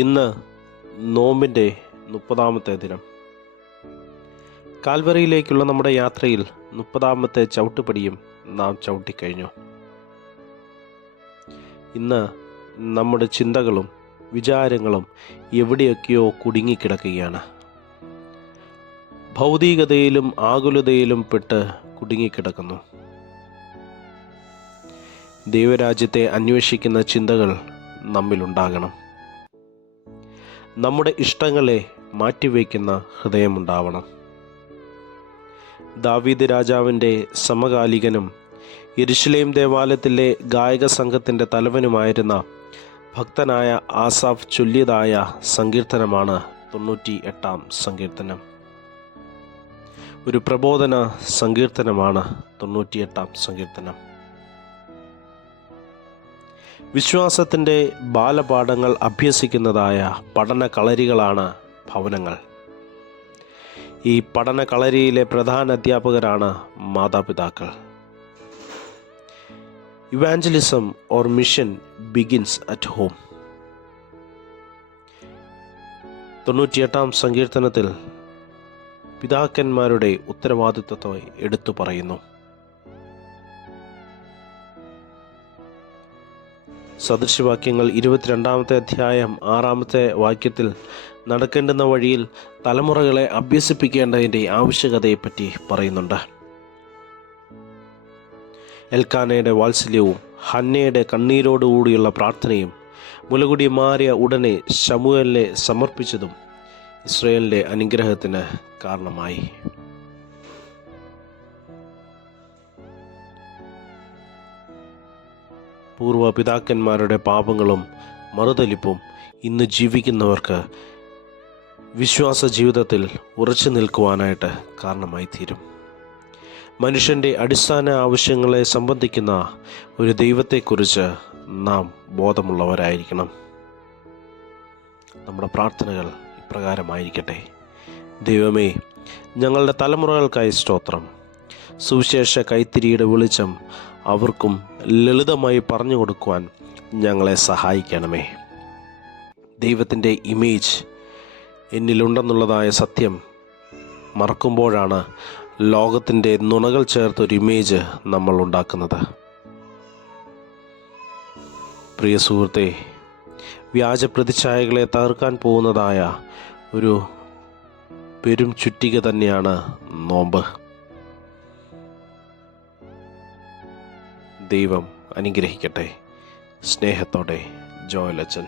ഇന്ന് നോമ്പിൻ്റെ 30-ാമത്തെ ദിനം. കാൽവറിയിലേക്കുള്ള നമ്മുടെ യാത്രയിൽ 30-ാമത്തെ ചവിട്ടുപടിയും നാം ചവിട്ടിക്കഴിഞ്ഞു. ഇന്ന് നമ്മുടെ ചിന്തകളും വിചാരങ്ങളും എവിടെയൊക്കെയോ കുടുങ്ങിക്കിടക്കുകയാണ്. ഭൗതികതയിലും ആകുലതയിലും പെട്ട് കുടുങ്ങിക്കിടക്കുന്നു. ദൈവരാജ്യത്തെ അന്വേഷിക്കുന്ന ചിന്തകൾ നമ്മിലുണ്ടാകണം. നമ്മുടെ ഇഷ്ടങ്ങളെ മാറ്റിവെക്കുന്ന ഹൃദയമുണ്ടാവണം. ദാവീദ് രാജാവിൻ്റെ സമകാലികനും യെരുശലേം ദേവാലയത്തിലെ ഗായക സംഘത്തിൻ്റെ തലവനുമായിരുന്ന ഭക്തനായ ആസാഫ് ചൊല്ലിയതായ സങ്കീർത്തനമാണ് 98-ാം സങ്കീർത്തനം. ഒരു പ്രബോധന സങ്കീർത്തനമാണ് 98-ാം സങ്കീർത്തനം. വിശ്വാസത്തിൻ്റെ ബാലപാഠങ്ങൾ അഭ്യസിക്കുന്നതായ പഠന കളരികളാണ് ഭവനങ്ങൾ. ഈ പഠന കളരിയിലെ പ്രധാന അധ്യാപകരാണ് മാതാപിതാക്കൾ. Evangelism or mission begins at home. 98-ാം സങ്കീർത്തനത്തിൽ പിതാക്കന്മാരുടെ ഉത്തരവാദിത്വത്തെ എടുത്തു പറയുന്നു. സദൃശവാക്യങ്ങൾ 22-ാമത്തെ അധ്യായം 6-ാമത്തെ വാക്യത്തിൽ നടക്കേണ്ടുന്ന വഴിയിൽ തലമുറകളെ അഭ്യസിപ്പിക്കേണ്ടതിൻ്റെ ആവശ്യകതയെപ്പറ്റി പറയുന്നുണ്ട്. എൽക്കാനയുടെ വാത്സല്യവും ഹന്നയുടെ കണ്ണീരോടുകൂടിയുള്ള പ്രാർത്ഥനയും മുലകുടി മാറിയ ഉടനെ ശമൂവേലിനെ സമർപ്പിച്ചതും ഇസ്രായേലിൻ്റെ അനുഗ്രഹത്തിന് കാരണമായി. പൂർവ്വ പിതാക്കന്മാരുടെ പാപങ്ങളും മറുതലിപ്പും ഇന്ന് ജീവിക്കുന്നവർക്ക് വിശ്വാസ ജീവിതത്തിൽ ഉറച്ചു നിൽക്കുവാനായിട്ട് കാരണമായി തീരും. മനുഷ്യൻ്റെ അടിസ്ഥാന ആവശ്യങ്ങളെ സംബന്ധിക്കുന്ന ഒരു ദൈവത്തെക്കുറിച്ച് നാം ബോധമുള്ളവരായിരിക്കണം. നമ്മുടെ പ്രാർത്ഥനകൾ ഇപ്രകാരമായിരിക്കട്ടെ: ദൈവമേ, ഞങ്ങളുടെ തലമുറകൾക്കായി സ്തോത്രം. സുവിശേഷ കൈത്തിരിയുടെ വെളിച്ചം അവർക്കും ലളിതമായി പറഞ്ഞു കൊടുക്കുവാൻ ഞങ്ങളെ സഹായിക്കണമേ. ദൈവത്തിൻ്റെ ഇമേജ് എന്നിലുണ്ടെന്നുള്ളതായ സത്യം മറക്കുമ്പോഴാണ് ലോകത്തിൻ്റെ നുണകൾ ചേർത്തൊരു ഇമേജ് നമ്മൾ ഉണ്ടാക്കുന്നത്. പ്രിയ സുഹൃത്തെ, വ്യാജ പ്രതിച്ഛായകളെ തകർക്കാൻ പോകുന്നതായ ഒരു പെരും ചുറ്റിക തന്നെയാണ് നോമ്പ്. ദൈവം അനുഗ്രഹിക്കട്ടെ. സ്നേഹത്തോടെ, ജോയൽ അച്ഛൻ.